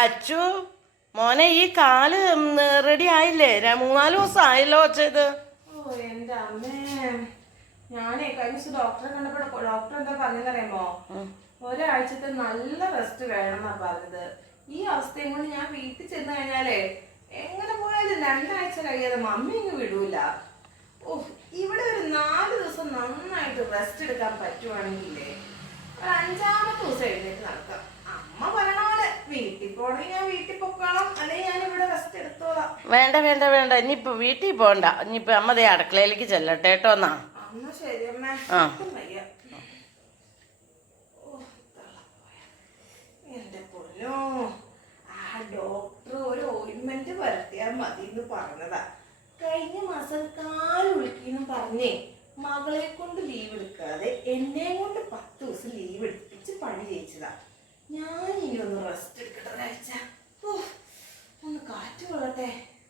അച്ചു മോനെ ഈ കാല് റെഡി ആയില്ലേ? 3-4 ദിവസം ആയല്ലോ ചെയ്ത്. ഓ എന്റെ അമ്മേ, ഞാനേ കഴിഞ്ഞ ദിവസം ഡോക്ടറെ കണ്ടപ്പോ ഡോക്ടർ എന്താ പറഞ്ഞറിയാമോ, ഒരാഴ്ചത്തെ നല്ല റെസ്റ്റ് വേണമെന്നാ പറഞ്ഞത്. ഈ അവസ്ഥയും കൊണ്ട് ഞാൻ വീട്ടിൽ ചെന്ന് കഴിഞ്ഞാലേ എങ്ങനെ പോയാലും 2 ആഴ്ച കഴിയാതെ മമ്മി ഇങ്ങ് വിടൂല. ഓ, ഇവിടെ ഒരു 4 ദിവസം നന്നായിട്ട് റെസ്റ്റ് എടുക്കാൻ പറ്റുവാണെങ്കിലേ ഒരു 5-ാമത്തെ ദിവസം എഴുന്നേറ്റ് നടക്കാം. അമ്മ പറയണ പോലെ വീട്ടിൽ പോണെങ്കിൽ ഞാൻ വീട്ടിൽ പൊക്കോളാം, അല്ലെങ്കിൽ ഞാൻ ഇവിടെ റെസ്റ്റ് എടുത്തോളാം. വേണ്ട വേണ്ട വേണ്ട, ഇനിയിപ്പോ വീട്ടിൽ പോകണ്ട. ഇനിയിപ്പോ അമ്മ ദേ അടുക്കളയിലേക്ക് ചെല്ലട്ടെ കേട്ടോ. എന്നാ അമ്മ ശരി അമ്മ. എന്റെ പൊന്നോ, ആ ഡോക്ടർ ഒരു ഓയിന്റ്മെന്റ് വരുത്തിയാൽ മതി എന്ന് പറഞ്ഞതാ. കഴിഞ്ഞ മാസം കാലുളിക്കുന്നു പറഞ്ഞേ മകളെ കൊണ്ട് ലീവ് എടുക്കാതെ എന്നെ കൊണ്ട് 10 ദിവസം ലീവ് എടുപ്പിച്ച് പണി ചെയ്യിച്ചതാ. ഞാൻ ഇനി ഒന്ന് റെസ്റ്റ് എടുക്കട്ടെ ഒരാഴ്ച. ഒന്ന് കാറ്റ് കൊള്ളട്ടെ.